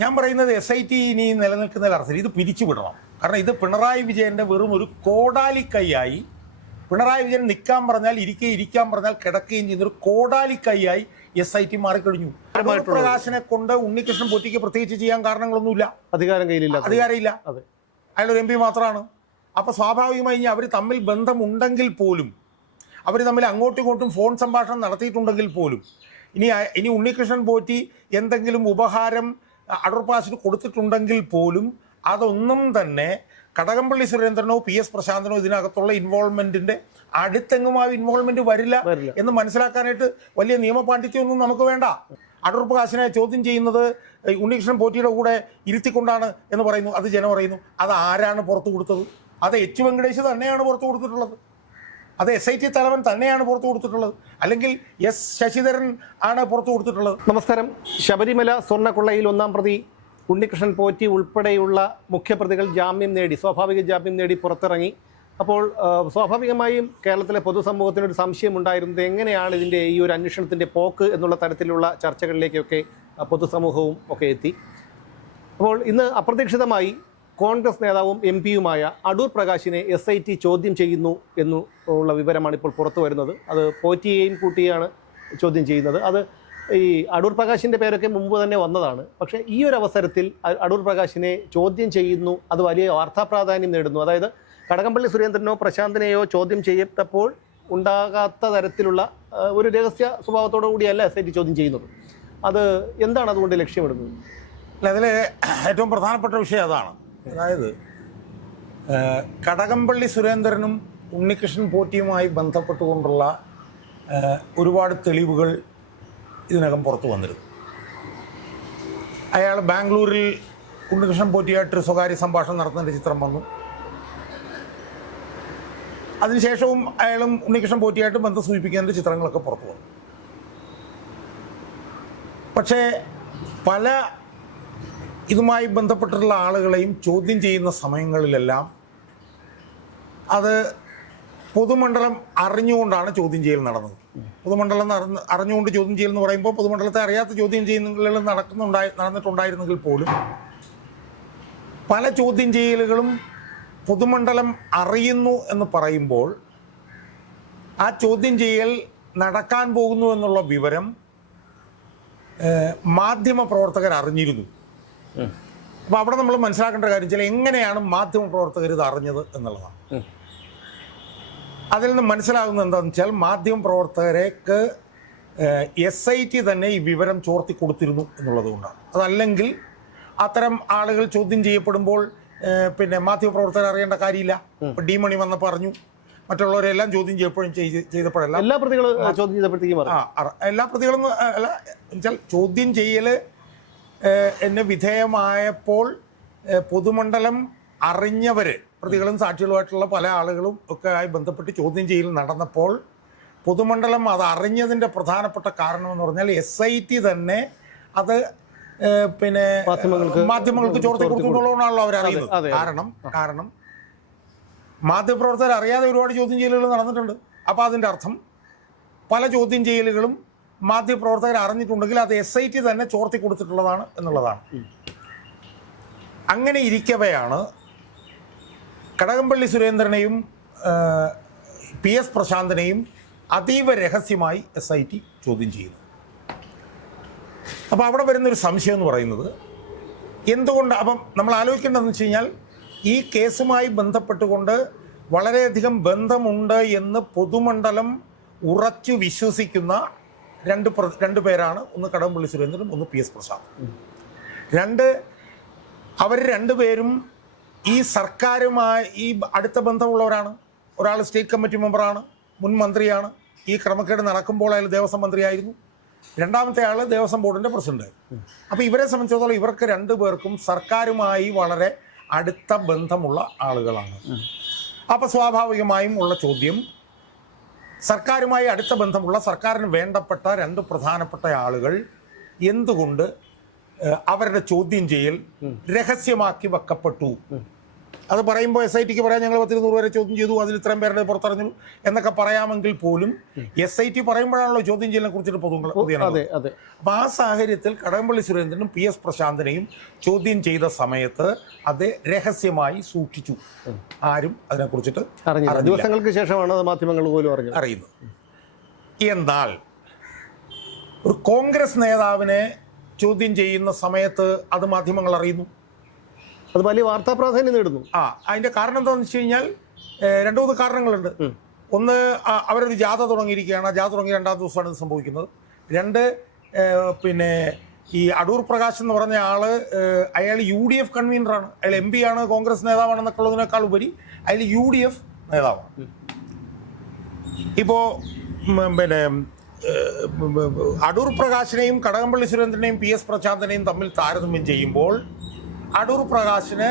ഞാൻ പറയുന്നത് SIT ഇനി നിലനിൽക്കുന്നതിൽ അർത്ഥം ഇത് പിരിച്ചുവിടണം. കാരണം ഇത് പിണറായി വിജയൻ്റെ വെറും ഒരു കോടാലിക്കൈയായി, പിണറായി വിജയൻ നിൽക്കാൻ പറഞ്ഞാൽ ഇരിക്കാൻ പറഞ്ഞാൽ കിടക്കുകയും ചെയ്യുന്നൊരു കോടാലിക്കൈയായി SIT മാറിക്കഴിഞ്ഞു. പ്രകാശനെ കൊണ്ട് ഉണ്ണികൃഷ്ണൻ പോറ്റിക്ക് പ്രത്യേകിച്ച് ചെയ്യാൻ കാരണങ്ങളൊന്നുമില്ല. അധികാരമില്ല. അയാളൊരു MP മാത്രമാണ്. അപ്പോൾ സ്വാഭാവികമായി അവർ തമ്മിൽ ബന്ധമുണ്ടെങ്കിൽ പോലും, അവർ തമ്മിൽ അങ്ങോട്ടും ഇങ്ങോട്ടും ഫോൺ സംഭാഷണം നടത്തിയിട്ടുണ്ടെങ്കിൽ പോലും, ഇനി ഉണ്ണികൃഷ്ണൻ പോറ്റി എന്തെങ്കിലും ഉപഹാരം അടൂർ പ്രകാശിന് കൊടുത്തിട്ടുണ്ടെങ്കിൽ പോലും അതൊന്നും തന്നെ കടകംപള്ളി സുരേന്ദ്രനോ PS പ്രശാന്തനോ ഇതിനകത്തുള്ള ഇൻവോൾവ്മെന്റിന്റെ അടുത്തെങ്ങും ആ ഇൻവോൾവ്മെന്റ് വരില്ല എന്ന് മനസ്സിലാക്കാനായിട്ട് വലിയ നിയമപാണ്ഡിത്യമൊന്നും നമുക്ക് വേണ്ട. അടൂർ പ്രകാശിനെ ചോദ്യം ചെയ്യുന്നത് ഉണ്ണികൃഷ്ണൻ പോറ്റിയുടെ കൂടെ ഇരുത്തിക്കൊണ്ടാണ് എന്ന് പറയുന്നു. അത് ജനം പറയുന്നു. അത് ആരാണ് പുറത്തു കൊടുത്തത്? അത് H വെങ്കടേഷ് തന്നെയാണ് പുറത്തു കൊടുത്തിട്ടുള്ളത്. അത് SIT തലവൻ തന്നെയാണ് പുറത്തു കൊടുത്തിട്ടുള്ളത്. അല്ലെങ്കിൽ S ശശിധരൻ ആണ് പുറത്തു കൊടുത്തിട്ടുള്ളത്. നമസ്കാരം. ശബരിമല സ്വർണ്ണക്കൊള്ളയിൽ ഒന്നാം പ്രതി ഉണ്ണികൃഷ്ണൻ പോറ്റി ഉൾപ്പെടെയുള്ള മുഖ്യപ്രതികൾ സ്വാഭാവിക ജാമ്യം നേടി പുറത്തിറങ്ങി. അപ്പോൾ സ്വാഭാവികമായും കേരളത്തിലെ പൊതുസമൂഹത്തിനൊരു സംശയമുണ്ടായിരുന്നത് എങ്ങനെയാണ് ഇതിൻ്റെ ഈ ഒരു അന്വേഷണത്തിൻ്റെ പോക്ക് എന്നുള്ള തരത്തിലുള്ള ചർച്ചകളിലേക്കൊക്കെ പൊതുസമൂഹവും ഒക്കെ എത്തി. അപ്പോൾ ഇന്ന് അപ്രതീക്ഷിതമായി കോൺഗ്രസ് നേതാവും MP-യുമായ അടൂർ പ്രകാശിനെ SIT ചോദ്യം ചെയ്യുന്നു എന്നുള്ള വിവരമാണ് ഇപ്പോൾ പുറത്തു വരുന്നത്. അത് പോറ്റിയെയും കൂട്ടിയാണ് ചോദ്യം ചെയ്യുന്നത്. അത് ഈ അടൂർ പ്രകാശിൻ്റെ പേരൊക്കെ മുമ്പ് തന്നെ വന്നതാണ്. പക്ഷേ ഈ ഒരു അവസരത്തിൽ അടൂർ പ്രകാശിനെ ചോദ്യം ചെയ്യുന്നു. അത് വലിയ വാർത്താ പ്രാധാന്യം നേടുന്നു. അതായത് കടകംപള്ളി സുരേന്ദ്രനോ പ്രശാന്തിനെയോ ചോദ്യം ചെയ്തപ്പോൾ ഉണ്ടാകാത്ത തരത്തിലുള്ള ഒരു രഹസ്യ സ്വഭാവത്തോടു കൂടിയല്ല SIT ചോദ്യം ചെയ്യുന്നത്. അത് എന്താണ് അതുകൊണ്ട് ലക്ഷ്യമിടുന്നത്? അതിൽ ഏറ്റവും പ്രധാനപ്പെട്ട വിഷയം അതാണ്. അതായത് കടകംപള്ളി സുരേന്ദ്രനും ഉണ്ണികൃഷ്ണൻ പോറ്റിയുമായി ബന്ധപ്പെട്ടുകൊണ്ടുള്ള ഒരുപാട് തെളിവുകൾ ഇതിനകം പുറത്തു വന്നിരുന്നു. അയാൾ ബാംഗ്ലൂരിൽ ഉണ്ണികൃഷ്ണൻ പോറ്റിയായിട്ട് സ്വകാര്യ സംഭാഷണം നടത്തുന്നതിൻ്റെ ചിത്രം വന്നു. അതിനുശേഷവും അയാളും ഉണ്ണികൃഷ്ണൻ പോറ്റിയായിട്ട് ബന്ധം സൂചിപ്പിക്കുന്നതിൻ്റെ ചിത്രങ്ങളൊക്കെ പുറത്തു വന്നു. പക്ഷേ പല ഇതുമായി ബന്ധപ്പെട്ടിട്ടുള്ള ആളുകളെയും ചോദ്യം ചെയ്യുന്ന സമയങ്ങളിലെല്ലാം അത് പൊതുമണ്ഡലം അറിഞ്ഞുകൊണ്ടാണ് ചോദ്യം ചെയ്യൽ നടന്നത്. പൊതുമണ്ഡലം അറിഞ്ഞുകൊണ്ട് ചോദ്യം ചെയ്യൽ എന്ന് പറയുമ്പോൾ പൊതുമണ്ഡലത്തെ അറിയാത്ത ചോദ്യം ചെയ്യുന്നതിൽ നടന്നിട്ടുണ്ടായിരുന്നെങ്കിൽ പോലും പല ചോദ്യം ചെയ്യലുകളും പൊതുമണ്ഡലം അറിയുന്നു എന്ന് പറയുമ്പോൾ ആ ചോദ്യം ചെയ്യൽ നടക്കാൻ പോകുന്നു എന്നുള്ള വിവരം മാധ്യമ പ്രവർത്തകർ അറിഞ്ഞിരുന്നു. അപ്പോൾ അവിടെ നമ്മൾ മനസ്സിലാക്കേണ്ട കാര്യം വെച്ചാൽ എങ്ങനെയാണ് മാധ്യമ പ്രവർത്തകർ ഇത് അറിഞ്ഞത് എന്നുള്ളതാണ്. അതിൽ നിന്ന് മനസ്സിലാകുന്നത് എന്താണെന്ന് വെച്ചാൽ മാധ്യമ പ്രവർത്തകർക്ക് SIT തന്നെ ഈ വിവരം ചോർത്തി കൊടുത്തിരുന്നു എന്നുള്ളത് കൊണ്ടാണ്. അതല്ലെങ്കിൽ അത്തരം ആളുകൾ ചോദ്യം ചെയ്യപ്പെടുമ്പോൾ പിന്നെ മാധ്യമ പ്രവർത്തകർ അറിയേണ്ട കാര്യമില്ല. ഇപ്പം D മണി വന്നപ്പോൾ അറിഞ്ഞു, മറ്റുള്ളവരെല്ലാം ചോദ്യം ചെയ്തപ്പോഴെല്ലാം എല്ലാ പ്രതികളും ചോദ്യം ചെയ്തപ്പോഴത്തേക്കും എല്ലാ പ്രതികളും അല്ല എന്നുവെച്ചാൽ ചോദ്യം ചെയ്യൽ എന്നെ വിധേയമായപ്പോൾ പൊതുമണ്ഡലം അറിഞ്ഞവർ, പ്രതികളും സാക്ഷികളുമായിട്ടുള്ള പല ആളുകളും ഒക്കെ ആയി ബന്ധപ്പെട്ട് ചോദ്യം ചെയ്യൽ നടന്നപ്പോൾ പൊതുമണ്ഡലം അത് അറിഞ്ഞതിൻ്റെ പ്രധാനപ്പെട്ട കാരണം എന്ന് പറഞ്ഞാൽ SIT തന്നെ അത് പിന്നെ മാധ്യമങ്ങൾക്ക് ചോർത്തി കൊടുത്തുകൊണ്ടുള്ളതാണല്ലോ അവരറിയുന്നത്. കാരണം മാധ്യമപ്രവർത്തകർ അറിയാതെ ഒരുപാട് ചോദ്യം ചെയ്യലുകൾ നടന്നിട്ടുണ്ട്. അപ്പോൾ അതിൻ്റെ അർത്ഥം പല ചോദ്യം ചെയ്യലുകളും മാധ്യമപ്രവർത്തകർ അറിഞ്ഞിട്ടുണ്ടെങ്കിൽ അത് SIT തന്നെ ചോർത്തി കൊടുത്തിട്ടുള്ളതാണ് എന്നുള്ളതാണ്. അങ്ങനെ ഇരിക്കവെയാണ് കടകംപള്ളി സുരേന്ദ്രനെയും PS പ്രശാന്തനെയും അതീവ രഹസ്യമായി SIT ചോദ്യം ചെയ്യുന്നത്. അപ്പോൾ അവിടെ വരുന്നൊരു സംശയം എന്ന് പറയുന്നത് എന്തുകൊണ്ട്, അപ്പം നമ്മൾ ആലോചിക്കേണ്ടതെന്ന് വെച്ച് കഴിഞ്ഞാൽ ഈ കേസുമായി ബന്ധപ്പെട്ടുകൊണ്ട് വളരെയധികം ബന്ധമുണ്ട് എന്ന് പൊതുമണ്ഡലം ഉറച്ചു വിശ്വസിക്കുന്ന രണ്ട് പേരാണ്. ഒന്ന് കടകംപള്ളി സുരേന്ദ്രനും ഒന്ന് PS പ്രശാന്ത്. അവർ രണ്ടുപേരും ഈ സർക്കാരുമായി ഈ അടുത്ത ബന്ധമുള്ളവരാണ്. ഒരാൾ സ്റ്റേറ്റ് കമ്മിറ്റി മെമ്പറാണ്, മുൻ മന്ത്രിയാണ്. ഈ ക്രമക്കേട് നടക്കുമ്പോൾ അയാൾ ദേവസ്വം മന്ത്രിയായിരുന്നു. രണ്ടാമത്തെ ആൾ ദേവസ്വം ബോർഡിൻ്റെ പ്രസിഡൻ്റായിരുന്നു. അപ്പോൾ ഇവരെ സംബന്ധിച്ചിടത്തോളം ഇവർക്ക് രണ്ടുപേർക്കും സർക്കാരുമായി വളരെ അടുത്ത ബന്ധമുള്ള ആളുകളാണ്. അപ്പോൾ സ്വാഭാവികമായും ഉള്ള ചോദ്യം, സർക്കാരുമായി അടുത്ത ബന്ധമുള്ള സർക്കാരിന് വേണ്ടപ്പെട്ട രണ്ട് പ്രധാനപ്പെട്ട ആളുകൾ എന്തുകൊണ്ട് അവരുടെ ചോദ്യം ചെയ്യൽ രഹസ്യമാക്കി വെക്കപ്പെട്ടു അത് പറയുമ്പോൾ SITക്ക് പറയാം ഞങ്ങൾ 10-100 വരെ ചോദ്യം ചെയ്തു, അതിൽ ഇത്രയും പേരുടെ പുറത്തറിഞ്ഞു എന്നൊക്കെ പറയാമെങ്കിൽ പോലും SIT പറയുമ്പോഴാണല്ലോ ചോദ്യം ചെയ്യലിനെ കുറിച്ചിട്ട് പൊതുജനം. അപ്പോൾ ആ സാഹചര്യത്തിൽ കടകംപള്ളി സുരേന്ദ്രനും PS പ്രശാന്തനെയും ചോദ്യം ചെയ്ത സമയത്ത് അത് രഹസ്യമായി സൂക്ഷിച്ചു. ആരും അതിനെക്കുറിച്ചിട്ട് ദിവസങ്ങൾക്ക് ശേഷമാണ് മാധ്യമങ്ങൾ പോലും അറിയുന്നത്. എന്നാൽ ഒരു കോൺഗ്രസ് നേതാവിനെ ചോദ്യം ചെയ്യുന്ന സമയത്ത് അത് മാധ്യമങ്ങൾ അറിയുന്നു, അത് വലിയ വാർത്താ പ്രാധാന്യം നേടുന്നു. അതിന്റെ കാരണം എന്താണെന്ന് വെച്ച് കഴിഞ്ഞാൽ 2-3 കാരണങ്ങളുണ്ട്. ഒന്ന്, അവരൊരു ജാഥ തുടങ്ങിയിരിക്കുകയാണ്. ജാഥ തുടങ്ങി 2-ാം ദിവസമാണ് ഇത് സംഭവിക്കുന്നത്. 2, പിന്നെ ഈ അടൂർ പ്രകാശ് എന്ന് പറഞ്ഞ ആള് അയാൾ UDF കൺവീനറാണ്, അയാൾ MP ആണ്, കോൺഗ്രസ് നേതാവാണെന്നൊക്കെ ഉള്ളതിനേക്കാൾ ഉപരി അയാൾ UDF നേതാവാണ്. ഇപ്പോൾ പിന്നെ അടൂർ പ്രകാശിനെയും കടകംപള്ളി സുരേന്ദ്രനെയും PS പ്രശാന്തനെയും തമ്മിൽ താരതമ്യം ചെയ്യുമ്പോൾ അടൂർ പ്രകാശിന്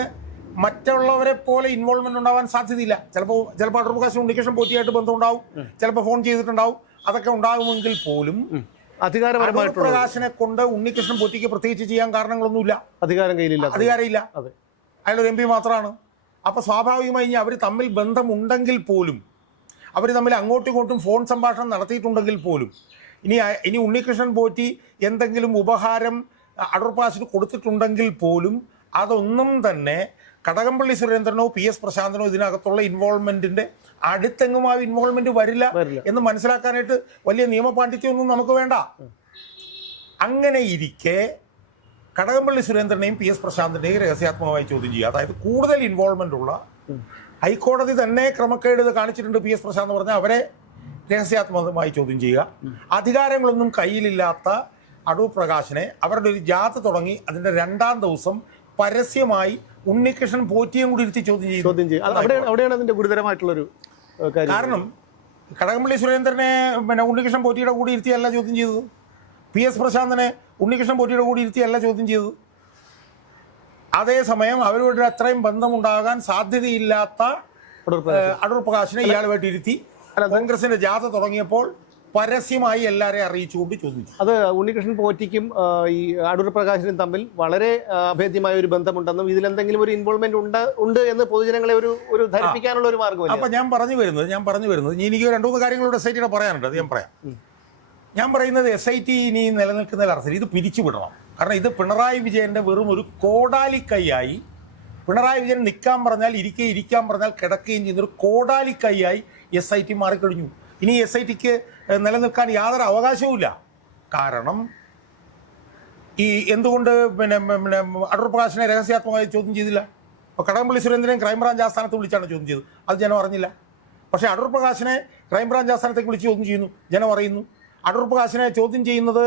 മറ്റുള്ളവരെ പോലെ ഇൻവോൾവ്മെന്റ് ഉണ്ടാവാൻ സാധ്യതയില്ല. ചിലപ്പോൾ അടൂർ പ്രകാശിന് ഉണ്ണികൃഷ്ണൻ പോറ്റിയായിട്ട് ബന്ധമുണ്ടാവും, ചിലപ്പോൾ ഫോൺ ചെയ്തിട്ടുണ്ടാവും, അതൊക്കെ ഉണ്ടാകുമെങ്കിൽ പോലും അടൂർ പ്രകാശിനെ കൊണ്ട് ഉണ്ണികൃഷ്ണൻ പോറ്റിക്ക് പ്രത്യേകിച്ച് ചെയ്യാൻ കാരണങ്ങളൊന്നുമില്ല. അധികാരമില്ല. അയാളൊരു MP മാത്രമാണ്. അപ്പോൾ സ്വാഭാവികമായി അവർ തമ്മിൽ ബന്ധമുണ്ടെങ്കിൽ പോലും, അവർ തമ്മിൽ അങ്ങോട്ടും ഇങ്ങോട്ടും ഫോൺ സംഭാഷണം നടത്തിയിട്ടുണ്ടെങ്കിൽ പോലും, ഇനി ഉണ്ണികൃഷ്ണൻ പോറ്റി എന്തെങ്കിലും ഉപഹാരം അടൂർ പ്രകാശിന് കൊടുത്തിട്ടുണ്ടെങ്കിൽ പോലും അതൊന്നും തന്നെ കടകംപള്ളി സുരേന്ദ്രനോ PS പ്രശാന്തനോ ഇതിനകത്തുള്ള ഇൻവോൾവ്മെന്റിന്റെ അടുത്തെങ്ങും ആ ഇൻവോൾവ്മെന്റ് വരില്ല എന്ന് മനസ്സിലാക്കാനായിട്ട് വലിയ നിയമപാണ്ഡിത്യമൊന്നും നമുക്ക് വേണ്ട. അങ്ങനെ ഇരിക്കെ കടകംപള്ളി സുരേന്ദ്രനെയും PS പ്രശാന്തനെയും രഹസ്യാത്മകമായി ചോദ്യം ചെയ്യുക, അതായത് കൂടുതൽ ഇൻവോൾവ്മെന്റ് ഉള്ള, ഹൈക്കോടതി തന്നെ ക്രമക്കേട് കാണിച്ചിട്ടുണ്ട് PS പ്രശാന്ത് പറഞ്ഞാൽ അവരെ രഹസ്യാത്മകമായി ചോദ്യം ചെയ്യുക. അധികാരങ്ങളൊന്നും കയ്യിലില്ലാത്ത അടൂർ പ്രകാശിനെ അവരുടെ ഒരു ജാഥ തുടങ്ങി അതിന്റെ 2-ാം ദിവസം പരസ്യമായി ഉണ്ണികൃഷ്ണൻ പോറ്റിയും കൂടി ഇരുത്തി ചോദ്യം ചെയ്തു. അവിടെയാണ് അതിന്റെ ഗുരുതരമായിട്ടുള്ളൊരു കാരണം കടകംപള്ളി സുരേന്ദ്രനെ പിന്നെ ഉണ്ണികൃഷ്ണൻ പോറ്റിയുടെ കൂടി ഇരുത്തിയല്ല ചോദ്യം ചെയ്തത്, PS പ്രശാന്തനെ ഉണ്ണികൃഷ്ണൻ പോറ്റിയുടെ കൂടി ഇരുത്തിയല്ല ചോദ്യം ചെയ്തത്. അതേസമയം അവരുടെ അത്രയും ബന്ധമുണ്ടാകാൻ സാധ്യതയില്ലാത്ത അടൂർ പ്രകാശിനെ ഇയാളുമായിട്ട് ഇരുത്തി കോൺഗ്രസിന്റെ ജാഥ തുടങ്ങിയപ്പോൾ പരസ്യമായി എല്ലാവരെയും അറിയിച്ചുകൊണ്ട് ചോദിച്ചു. അത് ഉണ്ണികൃഷ്ണൻ പോറ്റിക്കും ഈ അടൂർ പ്രകാശിനും തമ്മിൽ വളരെ അഭേദ്യമായ ഒരു ബന്ധമുണ്ടെന്നും ഇതിലെന്തെങ്കിലും ഒരു ഇൻവോൾവ്മെന്റ് ഉണ്ട് എന്ന് പൊതുജനങ്ങളെ ഒരു ധരിപ്പിക്കാനുള്ള ഒരു മാർഗ്ഗം. അപ്പൊ ഞാൻ പറഞ്ഞു വരുന്നത് എനിക്ക് 2-3 കാര്യങ്ങളോട് SITയുടെ പറയാനുണ്ട്, അത് ഞാൻ പറയാം. ഞാൻ പറയുന്നത് SIT ഇനി നിലനിൽക്കുന്നതിൽ അർത്ഥം ഇത് പിരിച്ചുവിടണം. കാരണം ഇത് പിണറായി വിജയന്റെ വെറും ഒരു കോടാലിക്കൈയായി, പിണറായി വിജയൻ നിൽക്കാൻ പറഞ്ഞാൽ ഇരിക്കാൻ പറഞ്ഞാൽ കിടക്കുകയും ചെയ്യുന്നൊരു കോടാലിക്കൈയായി SIT മാറിക്കഴിഞ്ഞു. ഇനി SITക്ക് നിലനിൽക്കാൻ യാതൊരു അവകാശവുമില്ല. കാരണം എന്തുകൊണ്ട് പിന്നെ അടൂർ പ്രകാശിനെ രഹസ്യാത്മകമായി ചോദ്യം ചെയ്തില്ല? അപ്പോൾ കടകംപള്ളി സുരേന്ദ്രൻ ക്രൈംബ്രാഞ്ച് ആസ്ഥാനത്ത് വിളിച്ചാണ് ചോദ്യം ചെയ്തത്, അത് ജനം അറിഞ്ഞില്ല. പക്ഷേ അടൂർ പ്രകാശിനെ ക്രൈംബ്രാഞ്ച് ആസ്ഥാനത്തേക്ക് വിളിച്ച് ചോദ്യം ചെയ്യുന്നു, ജനം അറിയുന്നു. അടൂർ പ്രകാശിനെ ചോദ്യം ചെയ്യുന്നത്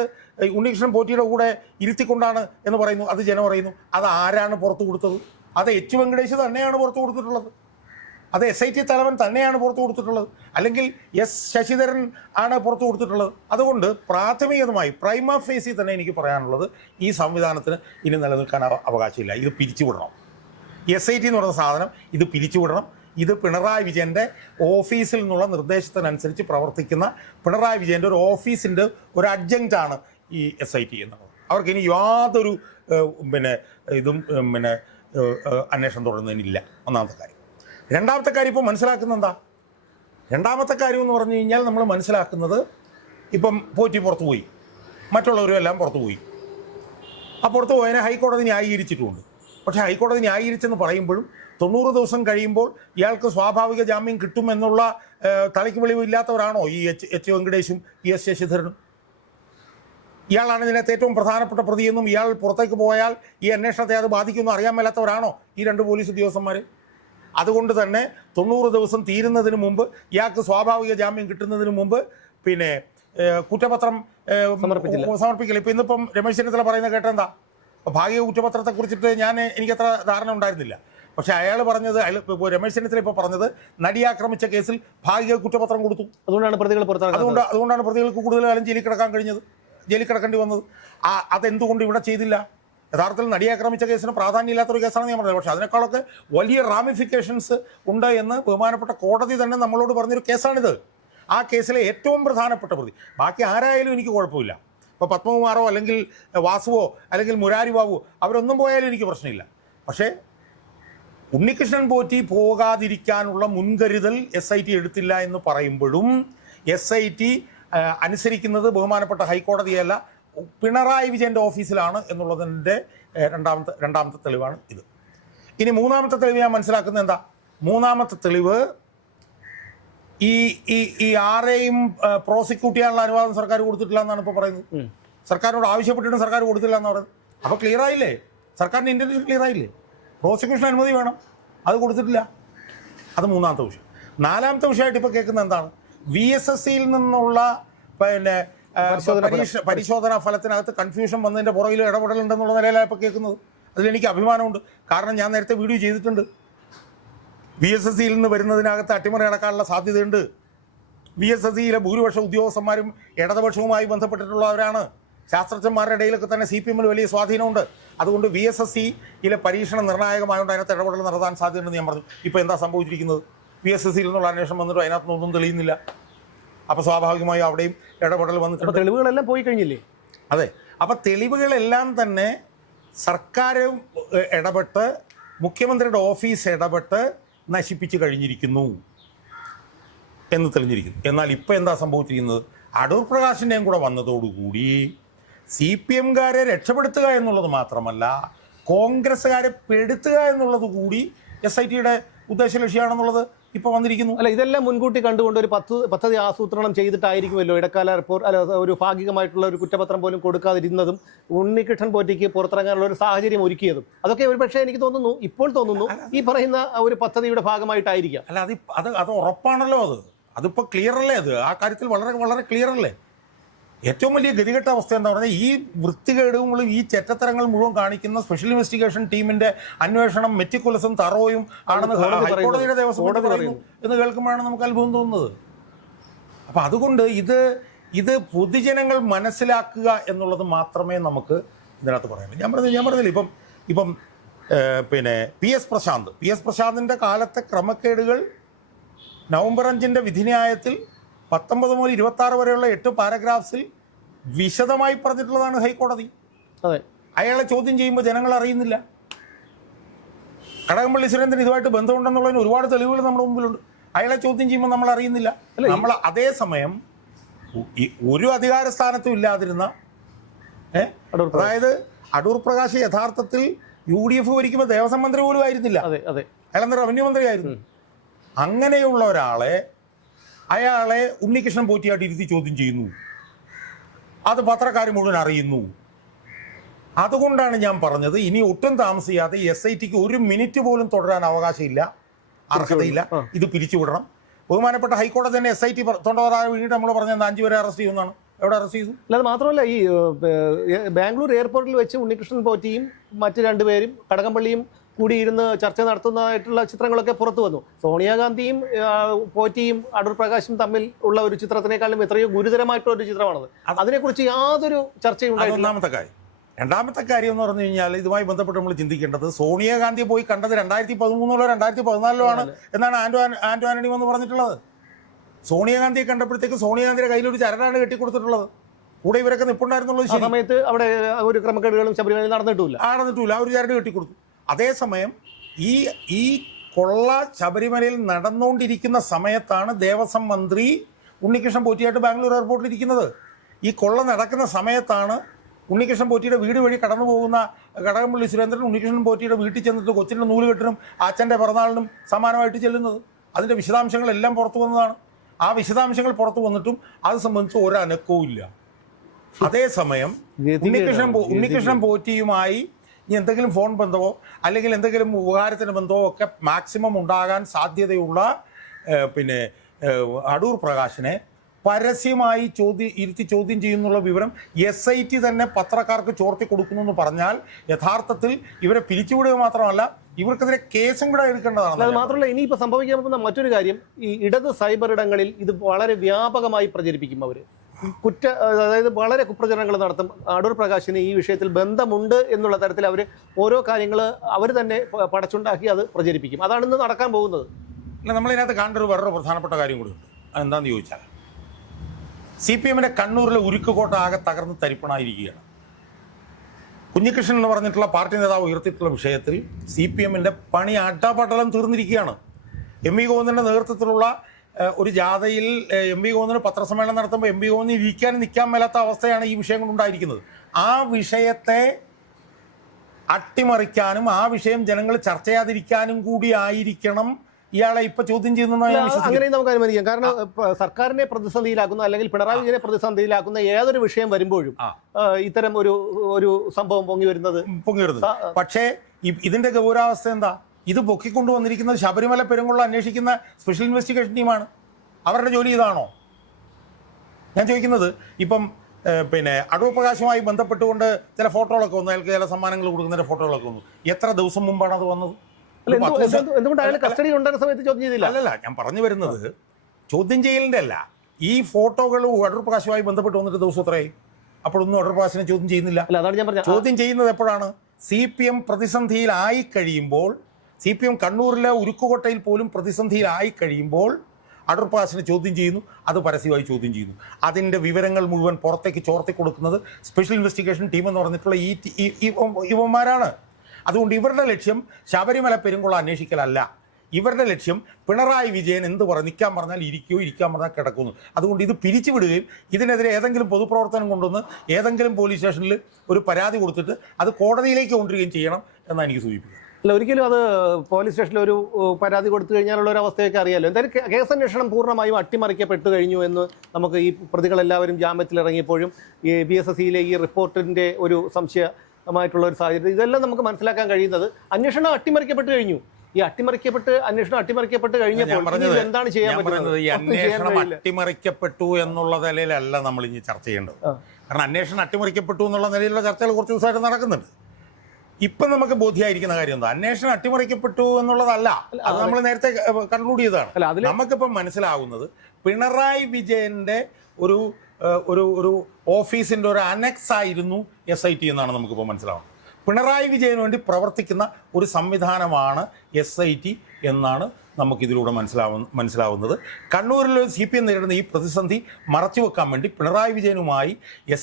ഉണ്ണികൃഷ്ണൻ പോറ്റിയുടെ കൂടെ ഇരുത്തിക്കൊണ്ടാണ് എന്ന് പറയുന്നു, അത് ജനം അറിയുന്നു. അത് ആരാണ് പുറത്തു കൊടുത്തത്? അത് H വെങ്കടേഷ് തന്നെയാണ് പുറത്തു കൊടുത്തിട്ടുള്ളത്, അത് SIT തലവൻ തന്നെയാണ് പുറത്തു കൊടുത്തിട്ടുള്ളത്, അല്ലെങ്കിൽ S ശശിധരൻ ആണ് പുറത്തു കൊടുത്തിട്ടുള്ളത്. അതുകൊണ്ട് പ്രാഥമികമായി പ്രൈമ ഫേസിൽ തന്നെ എനിക്ക് പറയാനുള്ളത് ഈ സംവിധാനത്തിന് ഇനി നിലനിൽക്കാൻ അവകാശമില്ല. ഇത് പിരിച്ചുവിടണം. SIT എന്ന് പറയുന്ന സാധനം ഇത് പിരിച്ചുവിടണം. ഇത് പിണറായി വിജയൻ്റെ ഓഫീസിൽ നിന്നുള്ള നിർദ്ദേശത്തിനനുസരിച്ച് പ്രവർത്തിക്കുന്ന പിണറായി വിജയൻ്റെ ഒരു ഓഫീസിൻ്റെ ഒരു അഡ്ജങ്ക്റ്റാണ് ഈ SIT എന്നുള്ളത്. അവർക്കിനി യാതൊരു ഇതും അന്വേഷണം തുടരുന്നതിനില്ല. ഒന്നാമത്തെ കാര്യം. രണ്ടാമത്തെ കാര്യം ഇപ്പോൾ മനസ്സിലാക്കുന്നത് എന്താ? രണ്ടാമത്തെ കാര്യം എന്ന് പറഞ്ഞു കഴിഞ്ഞാൽ നമ്മൾ മനസ്സിലാക്കുന്നത് ഇപ്പം പോറ്റി പുറത്തു പോയി, മറ്റുള്ളവരും എല്ലാം പുറത്തു പോയി. ആ പുറത്തു പോയതിനെ ഹൈക്കോടതി ന്യായീകരിച്ചിട്ടുമുണ്ട്. പക്ഷേ ഹൈക്കോടതി ന്യായീകരിച്ചെന്ന് പറയുമ്പോഴും 90 ദിവസം കഴിയുമ്പോൾ ഇയാൾക്ക് സ്വാഭാവിക ജാമ്യം കിട്ടുമെന്നുള്ള തലയ്ക്ക് വെളിവില്ലാത്തവരാണോ ഈ H വെങ്കടേഷും S ശശിധരനും? ഇയാളാണ് ഇതിനകത്ത് ഏറ്റവും പ്രധാനപ്പെട്ട പ്രതിയെന്നും ഇയാൾ പുറത്തേക്ക് പോയാൽ ഈ അന്വേഷണത്തെ അത് ബാധിക്കുമെന്നും അറിയാൻ മേലാത്തവരാണോ ഈ 2 പോലീസ് ഉദ്യോഗസ്ഥന്മാർ? അതുകൊണ്ട് തന്നെ 90 ദിവസം തീരുന്നതിന് മുമ്പ്, ഇയാൾക്ക് സ്വാഭാവിക ജാമ്യം കിട്ടുന്നതിന് മുമ്പ് കുറ്റപത്രം സമർപ്പിക്കില്ല. ഇപ്പം ഇന്നിപ്പം രമേശ് ചെന്നിത്തല പറയുന്നത് കേട്ടെന്താ? ഭാഗിക കുറ്റപത്രത്തെക്കുറിച്ചിട്ട് എനിക്കത്ര ധാരണ ഉണ്ടായിരുന്നില്ല. പക്ഷേ അയാൾ പറഞ്ഞത്, രമേശ് ചെന്നിത്തല ഇപ്പോൾ പറഞ്ഞത് നടിയാക്രമിച്ച കേസിൽ ഭാഗിക കുറ്റപത്രം കൊടുത്തു. അതുകൊണ്ടാണ് പ്രതികൾക്ക് കൂടുതൽ കാലം ജയിലിൽ കിടക്കാൻ കഴിഞ്ഞത്, ജയിലിൽ കിടക്കേണ്ടി വന്നത്. അതെന്തുകൊണ്ട് ഇവിടെ ചെയ്തില്ല? യഥാർത്ഥത്തിൽ നടിയാക്രമിച്ച കേസിന് പ്രാധാന്യമില്ലാത്തൊരു കേസാണെന്ന് ഞാൻ പറഞ്ഞത്. പക്ഷേ അതിനേക്കാളൊക്കെ വലിയ റാമിഫിക്കേഷൻസ് ഉണ്ട് എന്ന് ബഹുമാനപ്പെട്ട കോടതി തന്നെ നമ്മളോട് പറഞ്ഞൊരു കേസാണിത്. ആ കേസിലെ ഏറ്റവും പ്രധാനപ്പെട്ട പ്രതി, ബാക്കി ആരായാലും എനിക്ക് കുഴപ്പമില്ല. ഇപ്പോൾ പത്മകുമാറോ അല്ലെങ്കിൽ വാസുവോ അല്ലെങ്കിൽ മുരാരി ബാബുവോ അവരൊന്നും പോയാലും എനിക്ക് പ്രശ്നമില്ല. പക്ഷേ ഉണ്ണികൃഷ്ണൻ പോറ്റി പോകാതിരിക്കാനുള്ള മുൻകരുതൽ SIT എടുത്തില്ല എന്ന് പറയുമ്പോഴും SIT അനുസരിക്കുന്നത് ബഹുമാനപ്പെട്ട ഹൈക്കോടതിയല്ല, പിണറായി വിജയൻ്റെ ഓഫീസിലാണ് എന്നുള്ളതിൻ്റെ രണ്ടാമത്തെ തെളിവാണ് ഇത്. ഇനി മൂന്നാമത്തെ തെളിവ് ഞാൻ മനസ്സിലാക്കുന്നത് എന്താ? മൂന്നാമത്തെ തെളിവ് ഈ ആരെയും പ്രോസിക്യൂട്ട് ചെയ്യാനുള്ള അനുവാദം സർക്കാർ കൊടുത്തിട്ടില്ല എന്നാണ് ഇപ്പോൾ പറയുന്നത്. സർക്കാരിനോട് ആവശ്യപ്പെട്ടിട്ടും സർക്കാർ കൊടുത്തില്ല എന്ന് പറയുന്നത്. അപ്പോൾ ക്ലിയർ ആയില്ലേ? സർക്കാരിൻ്റെ ഇൻറ്റൻഷൻ ക്ലിയർ ആയില്ലേ? പ്രോസിക്യൂഷൻ അനുമതി വേണം, അത് കൊടുത്തിട്ടില്ല. അത് മൂന്നാമത്തെ വിഷയം. നാലാമത്തെ വിഷയമായിട്ട് ഇപ്പോൾ കേൾക്കുന്നത് എന്താണ്? VSSCയിൽ നിന്നുള്ള പിന്നെ പരിശോധനാ ഫലത്തിനകത്ത് കൺഫ്യൂഷൻ വന്നതിൻ്റെ പുറകിൽ ഇടപെടലുണ്ടെന്നുള്ള നിലയിലാണ് ഇപ്പോൾ കേൾക്കുന്നത്. അതിലെനിക്ക് അഭിമാനമുണ്ട്. കാരണം ഞാൻ നേരത്തെ വീഡിയോ ചെയ്തിട്ടുണ്ട്. VSSCയിൽ നിന്ന് വരുന്നതിനകത്ത് അട്ടിമറി നടക്കാനുള്ള സാധ്യതയുണ്ട്. VSSCയിലെ ഭൂരിപക്ഷ ഉദ്യോഗസ്ഥന്മാരും ഇടതുപക്ഷവുമായി ബന്ധപ്പെട്ടിട്ടുള്ളവരാണ്. ശാസ്ത്രജ്ഞന്മാരുടെ ഇടയിലൊക്കെ തന്നെ CPM വലിയ സ്വാധീനമുണ്ട്. അതുകൊണ്ട് VSSCയിലെ പരീക്ഷണം നിർണായകമായതുകൊണ്ട് അതിനകത്ത് ഇടപെടൽ നടത്താൻ സാധ്യതയുണ്ടെന്ന് ഞാൻ പറഞ്ഞു. ഇപ്പോൾ എന്താ സംഭവിച്ചിരിക്കുന്നത്? VSSCയിൽ നിന്നുള്ള അന്വേഷണം വന്നിട്ട് അതിനകത്തൊന്നും തെളിയുന്നില്ല. അപ്പോൾ സ്വാഭാവികമായും അവിടെയും ഇടപെടൽ വന്നിട്ടുണ്ട്. തെളിവുകളെല്ലാം പോയി കഴിഞ്ഞില്ലേ? അതെ. അപ്പോൾ തെളിവുകളെല്ലാം തന്നെ സർക്കാർ ഇടപെട്ട്, മുഖ്യമന്ത്രിയുടെ ഓഫീസ് ഇടപെട്ട് നശിപ്പിച്ച് കഴിഞ്ഞിരിക്കുന്നു എന്ന് തെളിഞ്ഞിരിക്കുന്നു. എന്നാൽ ഇപ്പോൾ എന്താ സംഭവിച്ചിരിക്കുന്നത്? അടൂർ പ്രകാശിൻ്റെയും കൂടെ വന്നതോടുകൂടി CPMകാരെ രക്ഷപ്പെടുത്തുക എന്നുള്ളത് മാത്രമല്ല, കോൺഗ്രസ്സുകാരെ പെടുത്തുക എന്നുള്ളത് കൂടി SITയുടെ ഉദ്ദേശ ലക്ഷ്യമാണെന്നുള്ളത് ഇപ്പോൾ വന്നിരിക്കുന്നു. അല്ല, ഇതെല്ലാം മുൻകൂട്ടി കണ്ടുകൊണ്ട് ഒരു പദ്ധതി ആസൂത്രണം ചെയ്തിട്ടായിരിക്കുമല്ലോ ഇടക്കാല റിപ്പോർട്ട്, അല്ല ഒരു ഭാഗികമായിട്ടുള്ള ഒരു കുറ്റപത്രം പോലും കൊടുക്കാതിരുന്നതും ഉണ്ണികൃഷ്ണൻ പോറ്റിക്ക് പുറത്തിറങ്ങാനുള്ള ഒരു സാഹചര്യം ഒരുക്കിയതും. അതൊക്കെ ഒരു പക്ഷേ എനിക്ക് തോന്നുന്നു, ഇപ്പോൾ തോന്നുന്നു, ഈ പറയുന്ന ഒരു പദ്ധതിയുടെ ഭാഗമായിട്ടായിരിക്കാം. അല്ല, അത് ഉറപ്പാണല്ലോ. അതിപ്പോൾ ക്ലിയർ അല്ലേ? ആ കാര്യത്തിൽ വളരെ വളരെ ക്ലിയർ അല്ലേ? ഏറ്റവും വലിയ ഗതികെട്ട അവസ്ഥ എന്താ പറഞ്ഞാൽ, ഈ വൃത്തികേടുകളും ഈ ചെറ്റത്തരങ്ങൾ മുഴുവൻ കാണിക്കുന്ന സ്പെഷ്യൽ ഇൻവെസ്റ്റിഗേഷൻ ടീമിന്റെ അന്വേഷണം മെറ്റിക്കുലസും തറോയും ആണെന്ന് ഹൈക്കോടതിയുടെ ദേവസ്വം പറയുന്നു എന്ന് കേൾക്കുമ്പോഴാണ് നമുക്ക് അത്ഭുതം തോന്നുന്നത്. അപ്പം അതുകൊണ്ട് ഇത് പൊതുജനങ്ങൾ മനസ്സിലാക്കുക എന്നുള്ളത് മാത്രമേ നമുക്ക് ഇതിനകത്ത് പറയാൻ. ഞാൻ പറഞ്ഞില്ല, ഇപ്പം പിന്നെ PS പ്രശാന്തിൻ്റെ കാലത്തെ ക്രമക്കേടുകൾ നവംബർ 5 വിധിന്യായത്തിൽ 19 മുതൽ 26 വരെയുള്ള 8 പാരഗ്രാഫ്സിൽ വിശദമായി പറഞ്ഞിട്ടുള്ളതാണ് ഹൈക്കോടതി. അതെ. അയാളെ ചോദ്യം ചെയ്യുമ്പോൾ ജനങ്ങൾ അറിയുന്നില്ല. കടകംപള്ളി സുരേന്ദ്രൻ ഇതുമായിട്ട് ബന്ധമുണ്ടെന്നുള്ളതിന് ഒരുപാട് തെളിവുകൾ നമ്മുടെ മുമ്പിലുണ്ട്. അയാളെ ചോദ്യം ചെയ്യുമ്പോൾ നമ്മൾ അറിയുന്നില്ല. നമ്മൾ അതേസമയം ഒരു അധികാര സ്ഥാനത്തും ഇല്ലാതിരുന്ന, അതായത് അടൂർ പ്രകാശ് യഥാർത്ഥത്തിൽ UDF ഭരിക്കുമ്പോൾ ദേവസ്വം മന്ത്രി പോലും ആയിരുന്നില്ല. അയാളെന്താ റവന്യൂ മന്ത്രിയായിരുന്നു. അങ്ങനെയുള്ള അയാളെ ഉണ്ണികൃഷ്ണൻ പോറ്റിയായിട്ട് ഇരുത്തി ചോദ്യം ചെയ്യുന്നു. അത് പത്രക്കാർ മുഴുവൻ അറിയുന്നു. അതുകൊണ്ടാണ് ഞാൻ പറഞ്ഞത്, ഇനി ഒട്ടും താമസിയാതെ SITക്ക് 1 മിനിറ്റ് പോലും തുടരാൻ അവകാശമില്ല, അർഹതയില്ല. ഇത് പിരിച്ചുവിടണം. ബഹുമാനപ്പെട്ട ഹൈക്കോടതി തന്നെ SIT തൊണ്ടതാഴെ വീണിട്ട് നമ്മൾ പറഞ്ഞത് 5 പേരെ അറസ്റ്റ് ചെയ്യുന്നതാണ്. എവിടെ അറസ്റ്റ് ചെയ്തു? അല്ലാതെ മാത്രമല്ല, ഈ ബാംഗ്ലൂർ എയർപോർട്ടിൽ വെച്ച് ഉണ്ണികൃഷ്ണൻ പോറ്റിയും മറ്റ് 2 പേരും കടകംപള്ളിയും കൂടി ഇരുന്ന് ചർച്ച നടത്തുന്നതായിട്ടുള്ള ചിത്രങ്ങളൊക്കെ പുറത്തു വന്നു. സോണിയാഗാന്ധിയും പോറ്റിയും അടൂർ പ്രകാശും തമ്മിൽ ഉള്ള ഒരു ചിത്രത്തിനേക്കാളും എത്രയോ ഗുരുതരമായിട്ടുള്ള ഒരു ചിത്രമാണത്. അതിനെക്കുറിച്ച് യാതൊരു ചർച്ചയും ഉണ്ടായിട്ടില്ല. ഒന്നാമത്തെ കാര്യം. രണ്ടാമത്തെ കാര്യം എന്ന് പറഞ്ഞു കഴിഞ്ഞാൽ, ഇതുമായി ബന്ധപ്പെട്ട് നമ്മൾ ചിന്തിക്കേണ്ടത്, സോണിയാഗാന്ധിയെ പോയി കണ്ടത് 2013 2014 ആണ് എന്നാണ് ആന്റോ ആന്റണി വന്ന് പറഞ്ഞിട്ടുള്ളത്. സോണിയാഗാന്ധിയെ കണ്ടപ്പോഴത്തേക്ക് സോണിയാഗാന്ധിയുടെ കയ്യിൽ ഒരു ചരടാണ് കെട്ടിക്കൊടുത്തിട്ടുള്ളത്. കൂടെ ഇവരൊക്കെ നിൽപ്പുണ്ടായിരുന്നുള്ളത്. സമയത്ത് അവിടെ ഒരു ക്രമക്കേടുകളും ശബരിമലയിൽ നടന്നിട്ടില്ല. ആ ഒരു ചരട് കെട്ടിക്കൊടുത്തു. അതേസമയം ഈ കൊള്ള ശബരിമലയിൽ നടന്നുകൊണ്ടിരിക്കുന്ന സമയത്താണ് ദേവസ്വം മന്ത്രി ഉണ്ണികൃഷ്ണൻ പോറ്റിയായിട്ട് ബാംഗ്ലൂർ എയർപോർട്ടിൽ ഇരിക്കുന്നത്. ഈ കൊള്ള നടക്കുന്ന സമയത്താണ് ഉണ്ണികൃഷ്ണൻ പോറ്റിയുടെ വീട് വഴി കടന്നു പോകുന്ന കടകംപള്ളി സുരേന്ദ്രൻ ഉണ്ണികൃഷ്ണൻ പോറ്റിയുടെ വീട്ടിൽ ചെന്നിട്ട് കൊച്ചിൻ്റെ നൂലുകെട്ടിനും അച്ഛൻ്റെ പിറന്നാളിനും സമാനമായിട്ട് ചെല്ലുന്നത്. അതിൻ്റെ വിശദാംശങ്ങളെല്ലാം പുറത്തു വന്നതാണ്. ആ വിശദാംശങ്ങൾ പുറത്തു വന്നിട്ടും അത് സംബന്ധിച്ച് ഒരനക്കവും ഇല്ല. അതേസമയം ഉണ്ണികൃഷ്ണൻ പോറ്റിയുമായി എന്തെങ്കിലും ഫോൺ ബന്ധമോ അല്ലെങ്കിൽ എന്തെങ്കിലും ഉപകാരത്തിന് ബന്ധമോ ഒക്കെ മാക്സിമം ഉണ്ടാകാൻ സാധ്യതയുള്ള അടൂർ പ്രകാശിനെ പരസ്യമായി ഇരുത്തി ചോദ്യം ചെയ്യുന്നുള്ള വിവരം SIT തന്നെ പത്രക്കാർക്ക് ചോർത്തി കൊടുക്കുന്നു എന്ന് പറഞ്ഞാൽ യഥാർത്ഥത്തിൽ ഇവരെ പിരിച്ചുവിടുക മാത്രമല്ല, ഇവർക്കെതിരെ കേസും കൂടെ എടുക്കേണ്ടതാണ്. അത് മാത്രമല്ല, ഇനിയിപ്പോൾ സംഭവിക്കാൻ പോകുന്ന മറ്റൊരു കാര്യം, ഈ ഇടത് സൈബർ ഇടങ്ങളിൽ ഇത് വളരെ വ്യാപകമായി പ്രചരിപ്പിക്കും. അവർ അതായത് വളരെ കുപ്രചരണങ്ങൾ നടത്തും. അടൂർ പ്രകാശിന് ഈ വിഷയത്തിൽ ബന്ധമുണ്ട് എന്നുള്ള തരത്തിൽ അവർ ഓരോ കാര്യങ്ങൾ അവർ തന്നെ പടച്ചുണ്ടാക്കി അത് പ്രചരിപ്പിക്കും. അതാണ് ഇന്ന് നടക്കാൻ പോകുന്നത്. അല്ല, നമ്മളിതിനകത്ത് കാണേണ്ട വേറൊരു പ്രധാനപ്പെട്ട കാര്യം കൂടി ഉണ്ട്. അതെന്താണെന്ന് ചോദിച്ചാൽ, CPMന്റെ കണ്ണൂരിലെ ഉരുക്കുകോട്ട ആകെ തകർന്ന് തരിപ്പണായിരിക്കുകയാണ്. കുഞ്ഞികൃഷ്ണൻ എന്ന് പറഞ്ഞിട്ടുള്ള പാർട്ടി നേതാവ് ഉയർത്തിയിട്ടുള്ള വിഷയത്തിൽ CPM-ന്റെ പണി അട്ടാപട്ടലം തീർന്നിരിക്കുകയാണ്. എം.വി. ഗോവിന്ദൻ്റെ നേതൃത്വത്തിലുള്ള ഒരു ജാഥയിൽ എം.വി. ഗോവിന്ദന് പത്രസമ്മേളനം നടത്തുമ്പോൾ എം.വി. ഗോവിന്ദന് ഇരിക്കാൻ നിൽക്കാൻ മേലാത്ത അവസ്ഥയാണ് ഈ വിഷയം കൊണ്ടുണ്ടായിരിക്കുന്നത്. ആ വിഷയത്തെ അട്ടിമറിക്കാനും ആ വിഷയം ജനങ്ങൾ ചർച്ച ചെയ്യാതിരിക്കാനും കൂടി ആയിരിക്കണം ഇയാളെ ഇപ്പൊ ചോദ്യം ചെയ്യുന്നതാണ്. അങ്ങനെ നമുക്ക് അനുമാനിക്കാം. കാരണം സർക്കാരിനെ പ്രതിസന്ധിയിലാക്കുന്ന അല്ലെങ്കിൽ പിണറായി വിജയനെ പ്രതിസന്ധിയിലാക്കുന്ന ഏതൊരു വിഷയം വരുമ്പോഴും ഇത്തരം ഒരു സംഭവം പൊങ്ങി വരുന്നത്. പക്ഷേ ഇതിന്റെ ഗൗരവാവസ്ഥ എന്താ? ഇത് പൊക്കിക്കൊണ്ടുവന്നിരിക്കുന്നത് ശബരിമല പെരുങ്കൊള്ള അന്വേഷിക്കുന്ന സ്പെഷ്യൽ ഇൻവെസ്റ്റിഗേഷൻ ടീമാണ്. അവരുടെ ജോലി ഇതാണോ? ഞാൻ ചോദിക്കുന്നത്, ഇപ്പം അടൂർ പ്രകാശുമായി ബന്ധപ്പെട്ടുകൊണ്ട് ചില ഫോട്ടോകളൊക്കെ വന്നു, അയാൾക്ക് ചില സമ്മാനങ്ങൾ കൊടുക്കുന്നതിന്റെ ഫോട്ടോകളൊക്കെ വന്നു. എത്ര ദിവസം മുമ്പാണ് അത് വന്നത്? അല്ലല്ല, ഞാൻ പറഞ്ഞു വരുന്നത് ചോദ്യം ചെയ്യലിന്റെ അല്ല, ഈ ഫോട്ടോകൾ അടൂർ പ്രകാശുമായി ബന്ധപ്പെട്ട് വന്നിട്ട് ദിവസം എത്രയായി? അപ്പോഴൊന്നും അടൂർ പ്രകാശിനെ ചോദ്യം ചെയ്യുന്നില്ല. ചോദ്യം ചെയ്യുന്നത് എപ്പോഴാണ്? CPM പ്രതിസന്ധിയിലായി കഴിയുമ്പോൾ, CPM കണ്ണൂരിലെ ഉരുക്കുകോട്ടയിൽ പോലും പ്രതിസന്ധിയിലായി കഴിയുമ്പോൾ അടൂർ പ്രകാശിനെ ചോദ്യം ചെയ്യുന്നു, അത് പരസ്യമായി ചോദ്യം ചെയ്യുന്നു. അതിൻ്റെ വിവരങ്ങൾ മുഴുവൻ പുറത്തേക്ക് ചോർത്തി കൊടുക്കുന്നത് സ്പെഷ്യൽ ഇൻവെസ്റ്റിഗേഷൻ ടീം എന്ന് പറഞ്ഞിട്ടുള്ള ഇവന്മാരാണ്. അതുകൊണ്ട് ഇവരുടെ ലക്ഷ്യം ശബരിമല പെരുങ്കൊള്ള അന്വേഷിക്കലല്ല. ഇവരുടെ ലക്ഷ്യം പിണറായി വിജയൻ എന്ത് നിൽക്കാൻ പറഞ്ഞാൽ ഇരിക്കുകയോ ഇരിക്കാൻ പറഞ്ഞാൽ കിടക്കുന്നു. അതുകൊണ്ട് ഇത് പിരിച്ചുവിടുകയും ഇതിനെതിരെ ഏതെങ്കിലും പൊതുപ്രവർത്തനം കൊണ്ടുവന്ന് ഏതെങ്കിലും പോലീസ് സ്റ്റേഷനിൽ ഒരു പരാതി കൊടുത്തിട്ട് അത് കോടതിയിലേക്ക് കൊണ്ടുവരികയും ചെയ്യണം എന്നാണ് എനിക്ക് സൂചിപ്പിക്കുന്നത്. അല്ല, ഒരിക്കലും അത് പോലീസ് സ്റ്റേഷനിൽ ഒരു പരാതി കൊടുത്തു കഴിഞ്ഞാലുള്ള ഒരു അവസ്ഥയൊക്കെ അറിയാമല്ലോ. എന്തായാലും കേസന്വേഷണം പൂർണ്ണമായും അട്ടിമറിക്കപ്പെട്ടു കഴിഞ്ഞു എന്ന് നമുക്ക് ഈ പ്രതികളെല്ലാവരും ജാമ്യത്തിൽ ഇറങ്ങിയപ്പോഴും ഈ BSSയിലെ ഈ റിപ്പോർട്ടിൻ്റെ ഒരു സംശയമായിട്ടുള്ള ഒരു സാഹചര്യം, ഇതെല്ലാം നമുക്ക് മനസ്സിലാക്കാൻ കഴിയുന്നത് അന്വേഷണം അട്ടിമറിക്കപ്പെട്ടു കഴിഞ്ഞു. ഈ അന്വേഷണം അട്ടിമറിക്കപ്പെട്ട് കഴിഞ്ഞപ്പോൾ എന്താണ് ചെയ്യാൻ പറ്റുന്നത്? ഈ അന്വേഷണം അട്ടിമറിക്കപ്പെട്ടു എന്നുള്ള നിലയിലല്ല നമ്മൾ ഇനി ചർച്ച ചെയ്യേണ്ടത്. കാരണം അന്വേഷണം അട്ടിമറിക്കപ്പെട്ടു എന്നുള്ള നിലയിലുള്ള ചർച്ചകൾ കുറച്ച് ദിവസമായിട്ട് നടക്കുന്നുണ്ട്. ഇപ്പം നമുക്ക് ബോധ്യമായിരിക്കുന്ന കാര്യം എന്താ? അന്വേഷണം അട്ടിമറിക്കപ്പെട്ടു എന്നുള്ളതല്ല, അത് നമ്മൾ നേരത്തെ കൺക്ലൂഡ് ചെയ്തതാണ്. നമുക്കിപ്പം മനസ്സിലാവുന്നത് പിണറായി വിജയന്റെ ഒരു ഓഫീസിന്റെ ഒരു അനക്സ് ആയിരുന്നു SIT എന്നാണ് നമുക്കിപ്പോൾ മനസ്സിലാവുന്നത്. പിണറായി വിജയന് വേണ്ടി പ്രവർത്തിക്കുന്ന ഒരു സംവിധാനമാണ് SIT എന്നാണ് നമുക്കിതിലൂടെ മനസ്സിലാവുന്നത്. കണ്ണൂരിൽ CPM നേരിടുന്ന ഈ പ്രതിസന്ധി മറച്ചുവെക്കാൻ വേണ്ടി പിണറായി വിജയനുമായി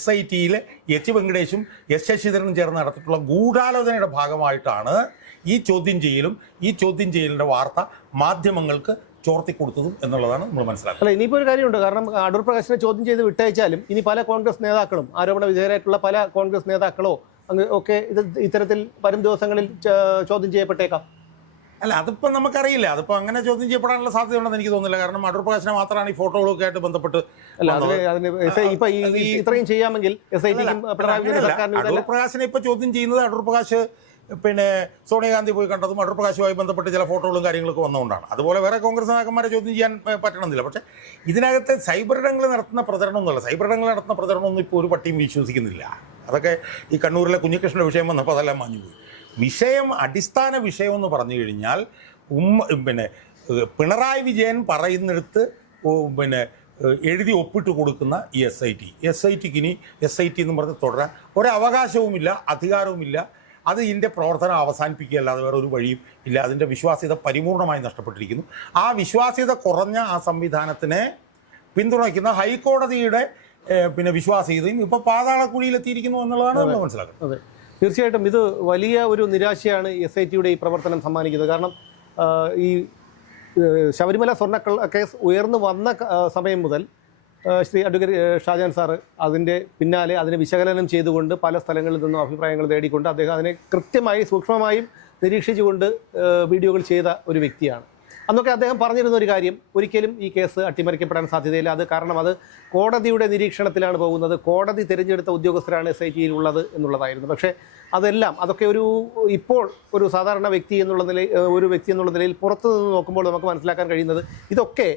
SITയിലെ H. വെങ്കടേഷും S. ശശിധരനും ചേർന്ന് നടത്തിയിട്ടുള്ള ഗൂഢാലോചനയുടെ ഭാഗമായിട്ടാണ് ഈ ചോദ്യം ചെയ്യലിൻ്റെ വാർത്ത മാധ്യമങ്ങൾക്ക് ചോർത്തിക്കൊടുത്തതും എന്നുള്ളതാണ് നമ്മൾ മനസ്സിലാക്കുന്നത്. അല്ല, ഇനിയിപ്പോൾ ഒരു കാര്യമുണ്ട്. കാരണം അടൂർ പ്രകാശിനെ ചോദ്യം ചെയ്ത് വിട്ടയച്ചാലും ഇനി പല കോൺഗ്രസ് നേതാക്കളും, ആരോപണ വിധേയരായിട്ടുള്ള പല കോൺഗ്രസ് നേതാക്കളോ ഒക്കെ ഇത്തരത്തിൽ വരും ദിവസങ്ങളിൽ ചോദ്യം ചെയ്യപ്പെട്ടേക്കാം. അല്ല, അതിപ്പോൾ നമുക്കറിയില്ല. അതിപ്പോൾ അങ്ങനെ ചോദ്യം ചെയ്യപ്പെടാനുള്ള സാധ്യതയുണ്ടെന്ന് എനിക്ക് തോന്നുന്നില്ല. കാരണം അടൂർ പ്രകാശിനെ മാത്രമാണ് ഈ ഫോട്ടോകളൊക്കെ ആയിട്ട് ബന്ധപ്പെട്ട് ഇത്രയും ചെയ്യാമെങ്കിൽ അടൂർ പ്രകാശിനെ ഇപ്പോൾ ചോദ്യം ചെയ്യുന്നത് അടൂർ പ്രകാശ് സോണിയാഗാന്ധി പോയി കണ്ടതും അടൂർ പ്രകാശുമായി ബന്ധപ്പെട്ട് ചില ഫോട്ടോകളും കാര്യങ്ങളൊക്കെ വന്നുകൊണ്ടാണ്. അതുപോലെ വേറെ കോൺഗ്രസ് നേതാക്കന്മാരെ ചോദ്യം ചെയ്യാൻ പറ്റണമെന്നില്ല. പക്ഷേ ഇതിനകത്ത് സൈബർ ഇടങ്ങളിൽ നടത്തുന്ന പ്രചരണമൊന്നുമല്ല. സൈബർ ഇടങ്ങളിൽ നടത്തുന്ന പ്രചരണമൊന്നും ഇപ്പോൾ ഒരു പട്ടിയും വിശ്വസിക്കുന്നില്ല. അതൊക്കെ ഈ കണ്ണൂരിലെ കുഞ്ഞികൃഷ്ണൻ്റെ വിഷയം വന്നപ്പോൾ അതെല്ലാം മാഞ്ഞുപോയി. അടിസ്ഥാന വിഷയം എന്ന് പറഞ്ഞു കഴിഞ്ഞാൽ പിണറായി വിജയൻ പറയുന്നിടത്ത് എഴുതി ഒപ്പിട്ട് കൊടുക്കുന്ന ഈ SITക്ക് ഇനി SIT എന്ന് പറഞ്ഞ് തുടരാൻ ഒരവകാശവുമില്ല, അധികാരവുമില്ല. അത് ഇതിൻ്റെ പ്രവർത്തനം അവസാനിപ്പിക്കുകയല്ലാതെ വേറെ ഒരു വഴിയും ഇല്ല. അതിൻ്റെ വിശ്വാസ്യത പരിപൂർണമായി നഷ്ടപ്പെട്ടിരിക്കുന്നു. ആ വിശ്വാസ്യത കുറഞ്ഞ ആ സംവിധാനത്തിനെ പിന്തുണയ്ക്കുന്ന ഹൈക്കോടതിയുടെ വിശ്വാസ്യതയും ഇപ്പോൾ പാതാളക്കുഴിയിലെത്തിയിരിക്കുന്നു എന്നുള്ളതാണ് നമ്മൾ മനസ്സിലാക്കുന്നത്. അതെ, തീർച്ചയായിട്ടും ഇത് വലിയ ഒരു നിരാശയാണ് SITയുടെ ഈ പ്രവർത്തനം സമ്മാനിക്കുന്നത്. കാരണം ഈ ശബരിമല സ്വർണ്ണക്കള്ള കേസ് ഉയർന്നു വന്ന സമയം മുതൽ ശ്രീ അഡ്വക്കേറ്റ് ഷാജാൻ സാറ് അതിൻ്റെ പിന്നാലെ അതിനെ വിശകലനം ചെയ്തുകൊണ്ട് പല സ്ഥലങ്ങളിൽ നിന്നും അഭിപ്രായങ്ങൾ തേടിക്കൊണ്ട് അദ്ദേഹം അതിനെ കൃത്യമായി സൂക്ഷ്മമായും നിരീക്ഷിച്ചുകൊണ്ട് വീഡിയോകൾ ചെയ്ത ഒരു വ്യക്തിയാണ്. അന്നൊക്കെ അദ്ദേഹം പറഞ്ഞിരുന്ന ഒരു കാര്യം, ഒരിക്കലും ഈ കേസ് അട്ടിമറിക്കപ്പെടാൻ സാധ്യതയില്ല. അത് കാരണം അത് കോടതിയുടെ നിരീക്ഷണത്തിലാണ് പോകുന്നത്, കോടതി തിരഞ്ഞെടുത്ത ഉദ്യോഗസ്ഥരാണ് SITയിൽ ഉള്ളത് എന്നുള്ളതായിരുന്നു. പക്ഷേ അതൊക്കെ ഇപ്പോൾ ഒരു സാധാരണ വ്യക്തി എന്നുള്ള നിലയിൽ പുറത്തു നിന്ന് നോക്കുമ്പോൾ നമുക്ക് മനസ്സിലാക്കാൻ കഴിയുന്നത് ഇതൊക്കെ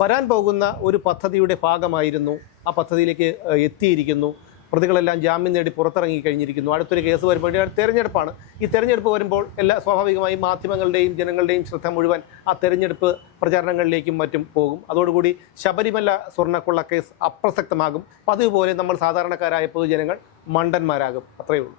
വരാൻ പോകുന്ന ഒരു പദ്ധതിയുടെ ഭാഗമായിരുന്നു. ആ പദ്ധതിയിലേക്ക് എത്തിയിരിക്കുന്നു. പ്രതികളെല്ലാം ജാമ്യം നേടി പുറത്തിറങ്ങി കഴിഞ്ഞിരിക്കുന്നു. അടുത്തൊരു കേസ് വരുമ്പോൾ തെരഞ്ഞെടുപ്പാണ്. ഈ തെരഞ്ഞെടുപ്പ് വരുമ്പോൾ സ്വാഭാവികമായും മാധ്യമങ്ങളുടെയും ജനങ്ങളുടെയും ശ്രദ്ധ മുഴുവൻ ആ തെരഞ്ഞെടുപ്പ് പ്രചാരണങ്ങളിലേക്കും മറ്റും പോകും. അതോടുകൂടി ശബരിമല സ്വർണ്ണക്കൊള്ള കേസ് അപ്രസക്തമാകും. പതിവ് പോലെ നമ്മൾ സാധാരണക്കാരായ പൊതുജനങ്ങൾ മണ്ടന്മാരാകും. അത്രയേ ഉള്ളൂ.